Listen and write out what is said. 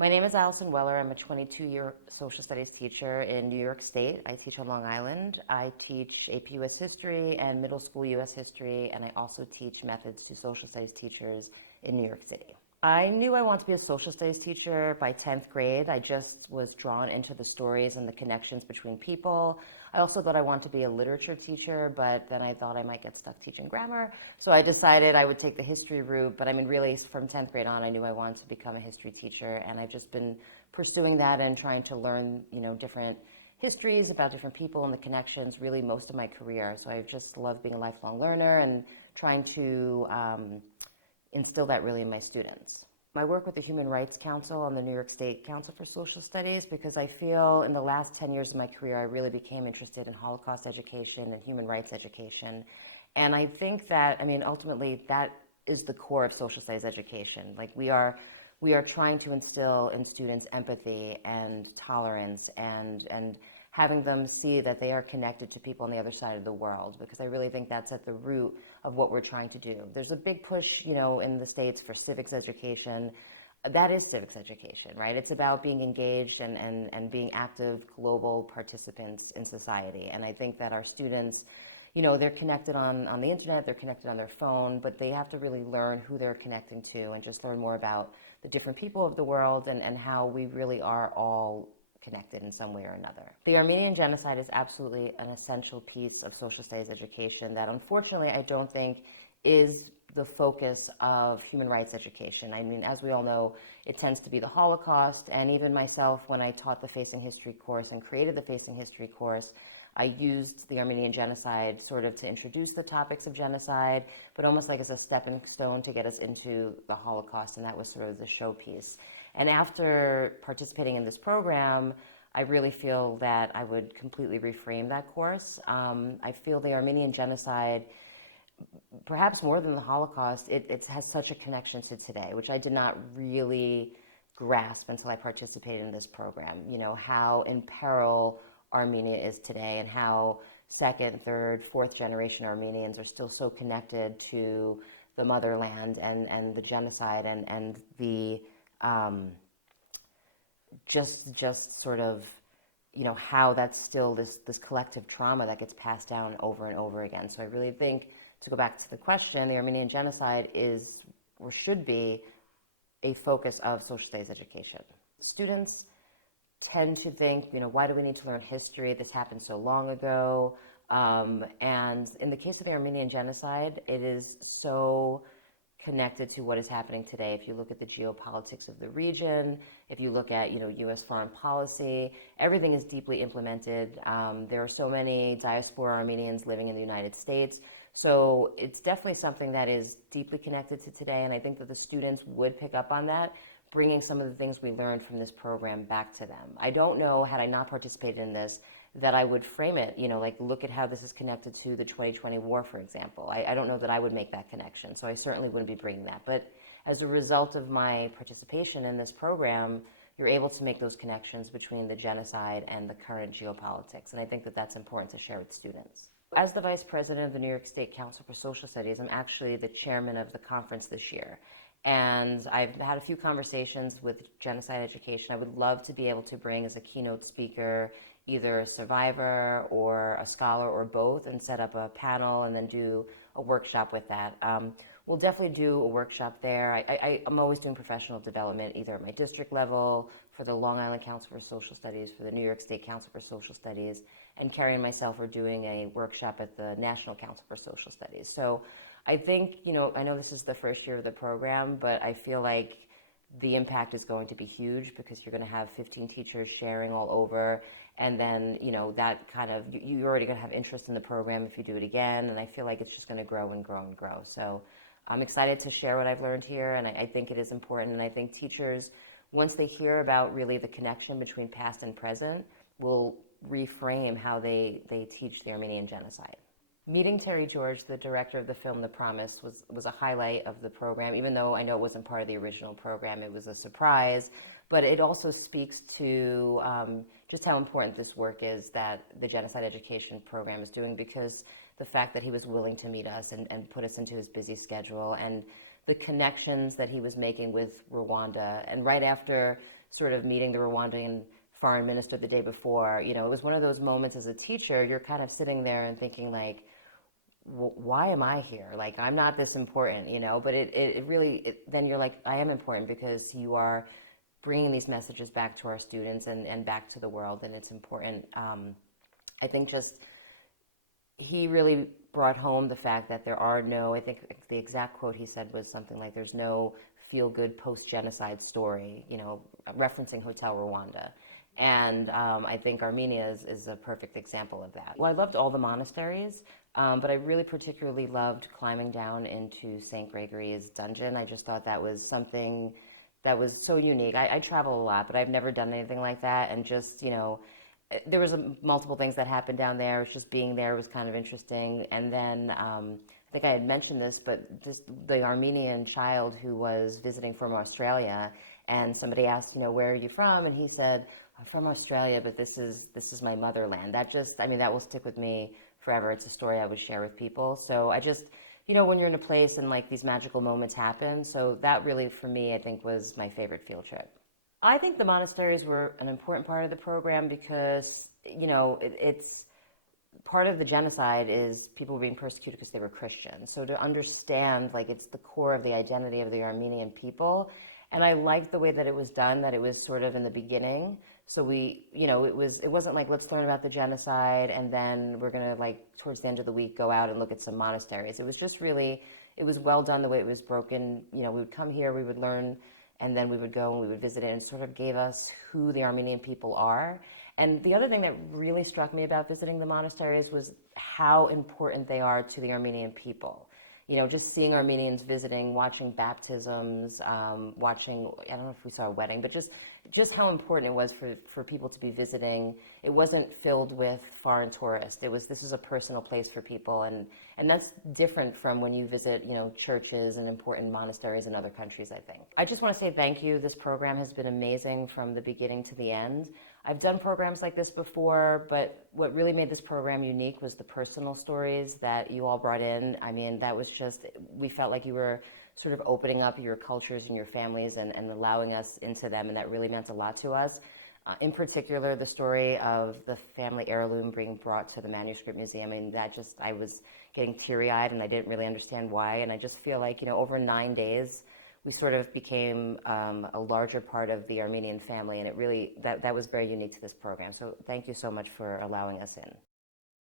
My name is Allison Weller. I'm a 22-year social studies teacher in New York State. I teach on Long Island. I teach AP US History and middle school US History, and I also teach methods to social studies teachers in New York City. I knew I wanted to be a social studies teacher by 10th grade. I just was drawn into the stories and the connections between people. I also thought I wanted to be a literature teacher, but then I thought I might get stuck teaching grammar. So I decided I would take the history route, but I mean, really from 10th grade on, I knew I wanted to become a history teacher, and I've just been pursuing that and trying to learn, different histories about different people and the connections really most of my career. So I've just loved being a lifelong learner and trying to instill that really in my students. I work with the Human Rights Council on the New York State Council for Social Studies because I feel in the last 10 years of my career I really became interested in Holocaust education and human rights education. And I think that, ultimately that is the core of social studies education. Like we are trying to instill in students empathy and tolerance and having them see that they are connected to people on the other side of the world, because I really think that's at the root of what we're trying to do. There's a big push, in the States for civics education. That is civics education, right? It's about being engaged and being active global participants in society. And I think that our students, they're connected on the internet, they're connected on their phone, but they have to really learn who they're connecting to and just learn more about the different people of the world and how we really are all connected in some way or another. The Armenian Genocide is absolutely an essential piece of social studies education that unfortunately I don't think is the focus of human rights education. I mean, as we all know, it tends to be the Holocaust, and even myself, when I taught the Facing History course and created the Facing History course, I used the Armenian Genocide sort of to introduce the topics of genocide, but almost like as a stepping stone to get us into the Holocaust, and that was sort of the showpiece. And after participating in this program, I really feel that I would completely reframe that course. I feel the Armenian Genocide, perhaps more than the Holocaust, it has such a connection to today, which I did not really grasp until I participated in this program. How in peril Armenia is today and how second, third, fourth generation Armenians are still so connected to the motherland and the genocide and the just sort of, how that's still this collective trauma that gets passed down over and over again. So I really think, to go back to the question, the Armenian Genocide is or should be a focus of social studies education. Students tend to think, why do we need to learn history? This happened so long ago. And in the case of the Armenian Genocide, it is so connected to what is happening today. If you look at the geopolitics of the region, if you look at U.S. foreign policy, everything is deeply implemented. There are so many diaspora Armenians living in the United States. So it's definitely something that is deeply connected to today, and I think that the students would pick up on that, bringing some of the things we learned from this program back to them. I don't know, had I not participated in this, that I would frame it, like look at how this is connected to the 2020 war, for example. I don't know that I would make that connection, so I certainly wouldn't be bringing that. But as a result of my participation in this program, you're able to make those connections between the genocide and the current geopolitics, and I think that that's important to share with students. As the Vice President of the New York State Council for Social Studies, I'm actually the chairman of the conference this year. And I've had a few conversations with genocide education. I would love to be able to bring as a keynote speaker either a survivor or a scholar or both and set up a panel and then do a workshop with that. We'll definitely do a workshop there. I'm always doing professional development either at my district level, for the Long Island Council for Social Studies, for the New York State Council for Social Studies, and Carrie and myself are doing a workshop at the National Council for Social Studies. So I think, I know this is the first year of the program, but I feel like the impact is going to be huge because you're going to have 15 teachers sharing all over. And then, that kind of, you're already going to have interest in the program if you do it again. And I feel like it's just going to grow and grow and grow. So I'm excited to share what I've learned here. And I think it is important. And I think teachers, once they hear about really the connection between past and present, will reframe how they teach the Armenian Genocide. Meeting Terry George, the director of the film The Promise, was a highlight of the program. Even though I know it wasn't part of the original program, it was a surprise. But it also speaks to just how important this work is that the Genocide Education Program is doing, because the fact that he was willing to meet us and put us into his busy schedule, and the connections that he was making with Rwanda. And right after sort of meeting the Rwandan foreign minister the day before. You know, it was one of those moments as a teacher, you're kind of sitting there and thinking like, why am I here? Like, I'm not this important, you know, but it really, then you're like, I am important because you are bringing these messages back to our students and back to the world, and it's important. I think just, he really brought home the fact that there are no, I think the exact quote he said was something like, there's no feel-good post-genocide story, you know, referencing Hotel Rwanda. And I think Armenia is a perfect example of that. Well, I loved all the monasteries, but I really particularly loved climbing down into St. Gregory's dungeon. I just thought that was something that was so unique. I travel a lot, but I've never done anything like that. And just, you know, there was multiple things that happened down there. It was just being there was kind of interesting. And then I think I had mentioned this, but just the Armenian child who was visiting from Australia, and somebody asked, you know, where are you from? And he said, I'm from Australia, but this is my motherland. That just, I mean, that will stick with me forever. It's a story I would share with people. So I just, you know, when you're in a place and like these magical moments happen, so that really for me, I think was my favorite field trip. I think the monasteries were an important part of the program because, you know, it's part of the genocide is people were being persecuted because they were Christian. So to understand, like, it's the core of the identity of the Armenian people. And I liked the way that it was done, that it was sort of in the beginning. So we, you know, it wasn't like, let's learn about the genocide and then we're going to, like, towards the end of the week go out and look at some monasteries. It was just really, it was well done the way it was broken. You know, we would come here, we would learn, and then we would go and we would visit it, and sort of gave us who the Armenian people are. And the other thing that really struck me about visiting the monasteries was how important they are to the Armenian people. You know, just seeing Armenians visiting, watching baptisms, watching, I don't know if we saw a wedding, but just how important it was for people to be visiting. It wasn't filled with foreign tourists. This is a personal place for people, and that's different from when you visit, you know, churches and important monasteries in other countries, I think. I just want to say thank you. This program has been amazing from the beginning to the end. I've done programs like this before, but what really made this program unique was the personal stories that you all brought in. I mean, that was just, we felt like you were sort of opening up your cultures and your families and allowing us into them, and that really meant a lot to us. In particular, the story of the family heirloom being brought to the Manuscript Museum, I mean, that just, I was getting teary-eyed and I didn't really understand why, and I just feel like, you know, over 9 days, we sort of became a larger part of the Armenian family, and it really, that was very unique to this program. So thank you so much for allowing us in.